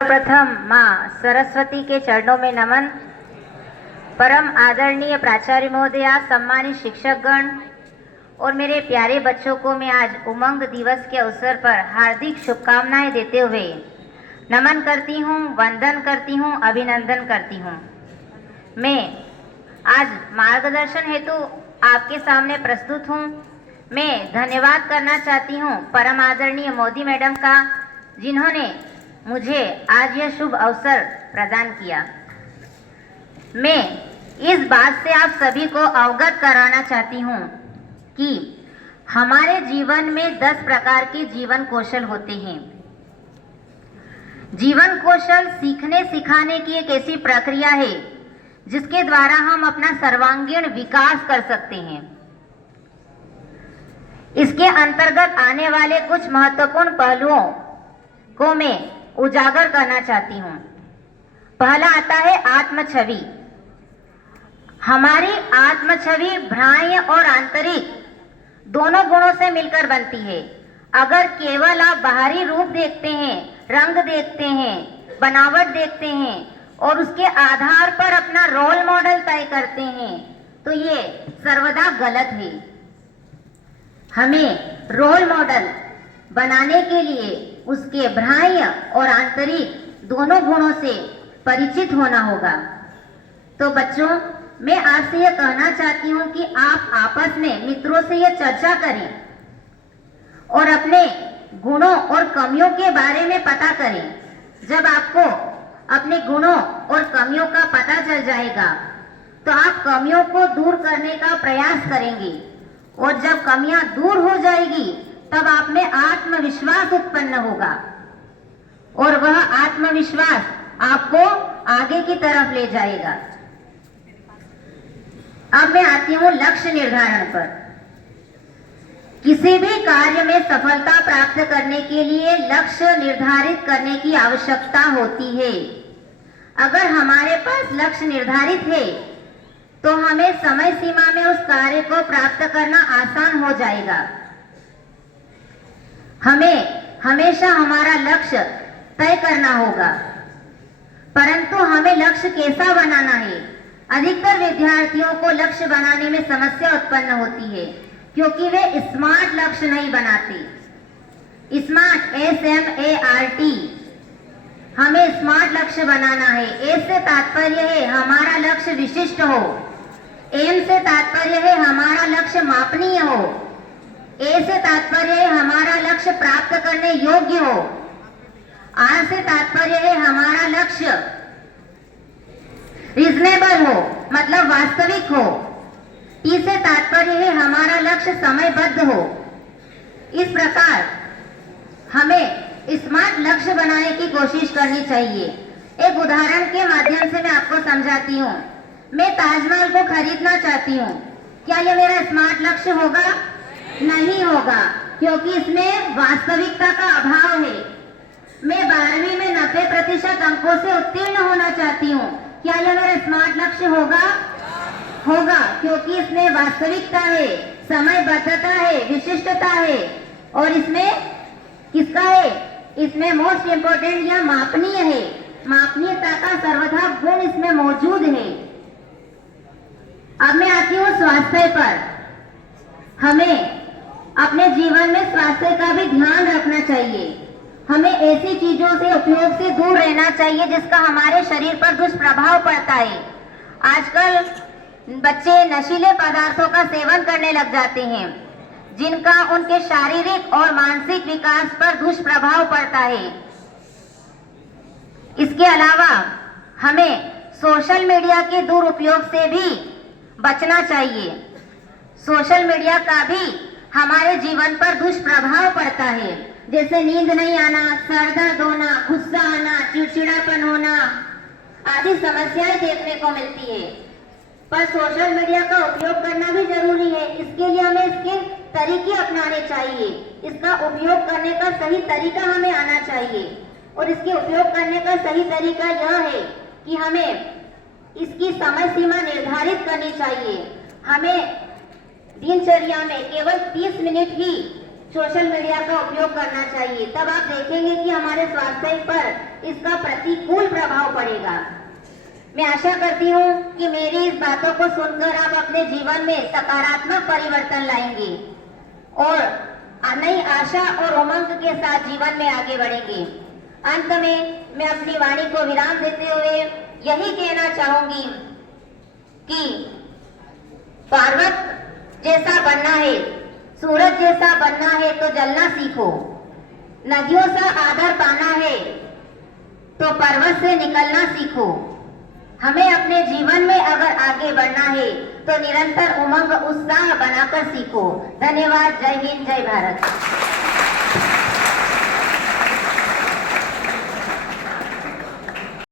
प्रथम माँ सरस्वती के चरणों में नमन। परम आदरणीय प्राचार्य महोदया, सम्मानित शिक्षकगण और मेरे प्यारे बच्चों को मैं आज उमंग दिवस के अवसर पर हार्दिक शुभकामनाएं देते हुए नमन करती हूँ, वंदन करती हूँ, अभिनंदन करती हूँ। मैं आज मार्गदर्शन हेतु आपके सामने प्रस्तुत हूँ। मैं धन्यवाद करना चाहती हूँ परम आदरणीय मोदी मैडम का, जिन्होंने मुझे आज यह शुभ अवसर प्रदान किया। मैं इस बात से आप सभी को अवगत कराना चाहती हूँ कि हमारे जीवन में 10 प्रकार के जीवन कौशल होते हैं। जीवन कौशल सीखने सिखाने की एक ऐसी प्रक्रिया है जिसके द्वारा हम अपना सर्वांगीण विकास कर सकते हैं। इसके अंतर्गत आने वाले कुछ महत्वपूर्ण पहलुओं को मैं उजागर करना चाहती हूँ। पहला आता है आत्म छवि। हमारी आत्म छवि बाह्य और आंतरिक दोनों गुणों से मिलकर बनती है। अगर केवल आप बाहरी रूप देखते हैं, रंग देखते हैं, बनावट देखते हैं और उसके आधार पर अपना रोल मॉडल तय करते हैं तो ये सर्वदा गलत है। हमें रोल मॉडल बनाने के लिए उसके बाह्य और आंतरिक दोनों गुणों से परिचित होना होगा। तो बच्चों, मैं आपसे यह कहना चाहती हूँ कि आप आपस में मित्रों से यह चर्चा करें और अपने गुणों और कमियों के बारे में पता करें। जब आपको अपने गुणों और कमियों का पता चल जाएगा तो आप कमियों को दूर करने का प्रयास करेंगे और जब कमियां दूर हो जाएगी तब आप में आत्मविश्वास उत्पन्न होगा और वह आत्मविश्वास आपको आगे की तरफ ले जाएगा। अब मैं आती हूँ लक्ष्य निर्धारण पर। किसी भी कार्य में सफलता प्राप्त करने के लिए लक्ष्य निर्धारित करने की आवश्यकता होती है। अगर हमारे पास लक्ष्य निर्धारित है तो हमें समय सीमा में उस कार्य को प्राप्त करना आसान हो जाएगा। हमें हमेशा हमारा लक्ष्य तय करना होगा, परंतु हमें लक्ष्य कैसा बनाना है। अधिकतर विद्यार्थियों को लक्ष्य बनाने में समस्या उत्पन्न होती है क्योंकि वे स्मार्ट लक्ष्य नहीं बनाते। स्मार्ट SMART, हमें स्मार्ट लक्ष्य बनाना है। S से तात्पर्य है हमारा लक्ष्य विशिष्ट हो, M से तात्पर्य है हमारा लक्ष्य मापनीय हो, A से तात्पर्य है हमारा लक्ष्य प्राप्त करने योग्य हो, R से तात्पर्य है हमारा लक्ष्य रीजनेबल हो, मतलब वास्तविक हो, T से तात्पर्य है हमारा लक्ष्य समयबद्ध हो। इस प्रकार हमें स्मार्ट लक्ष्य बनाने की कोशिश करनी चाहिए। एक उदाहरण के माध्यम से मैं आपको समझाती हूँ। मैं ताजमहल को खरीदना चाहती हूँ, क्या यह मेरा स्मार्ट लक्ष्य होगा? नहीं होगा, क्योंकि इसमें वास्तविकता का अभाव है। मैं 12वीं में 90% अंकों से उत्तीर्ण होना चाहती हूँ, क्या यह मेरा स्मार्ट लक्ष्य होगा? होगा, क्योंकि इसमें वास्तविकता है, समयबद्धता है, विशिष्टता है और इसमें किसका है? इसमें मोस्ट इम्पोर्टेंट या मापनीय है। मापनीयता का सर्वथा गुण इसमें मौजूद है। अब मैं आती हूँ स्वास्थ्य पर। हमें अपने जीवन में स्वास्थ्य का भी ध्यान रखना चाहिए। हमें ऐसी चीजों से उपयोग से दूर रहना चाहिए जिसका हमारे शरीर पर दुष्प्रभाव पड़ता है। आजकल बच्चे नशीले पदार्थों का सेवन करने लग जाते हैं जिनका उनके शारीरिक और मानसिक विकास पर दुष्प्रभाव पड़ता है। इसके अलावा हमें सोशल मीडिया के दुरुपयोग से भी बचना चाहिए। सोशल मीडिया का भी हमारे जीवन पर दुष्प्रभाव पड़ता है, जैसे नींद नहीं आना, सर दर्द होना, गुस्सा आना, चिड़चिड़ापन होना आदि समस्याएं देखने को मिलती है। पर सोशल मीडिया का उपयोग करना भी जरूरी है। इसके लिए हमें इसके तरीके अपनाने चाहिए। इसका उपयोग करने का सही तरीका हमें आना चाहिए और इसके उपयोग करने का सही तरीका यह है कि हमें इसकी समय सीमा निर्धारित करनी चाहिए। हमें दिनचर्या में केवल 30 मिनट ही सोशल मीडिया का उपयोग करना चाहिए। तब आप देखेंगे कि हमारे स्वास्थ्य पर इसका प्रतिकूल प्रभाव पड़ेगा। मैं आशा करती हूँ कि मेरी इस बातों को सुनकर आप अपने जीवन में सकारात्मक परिवर्तन लाएंगे और नई आशा और उमंग के साथ जीवन में आगे बढ़ेंगे। अंत में मैं अपनी वाणी को विराम देते हुए यही कहना चाहूंगी कि पर्वत जैसा बनना है, सूरज जैसा बनना है तो जलना सीखो, नदियों से आदर पाना है तो पर्वत से निकलना सीखो। हमें अपने जीवन में अगर आगे बढ़ना है तो निरंतर उमंग उत्साह बनाकर सीखो। धन्यवाद। जय हिंद, जय भारत।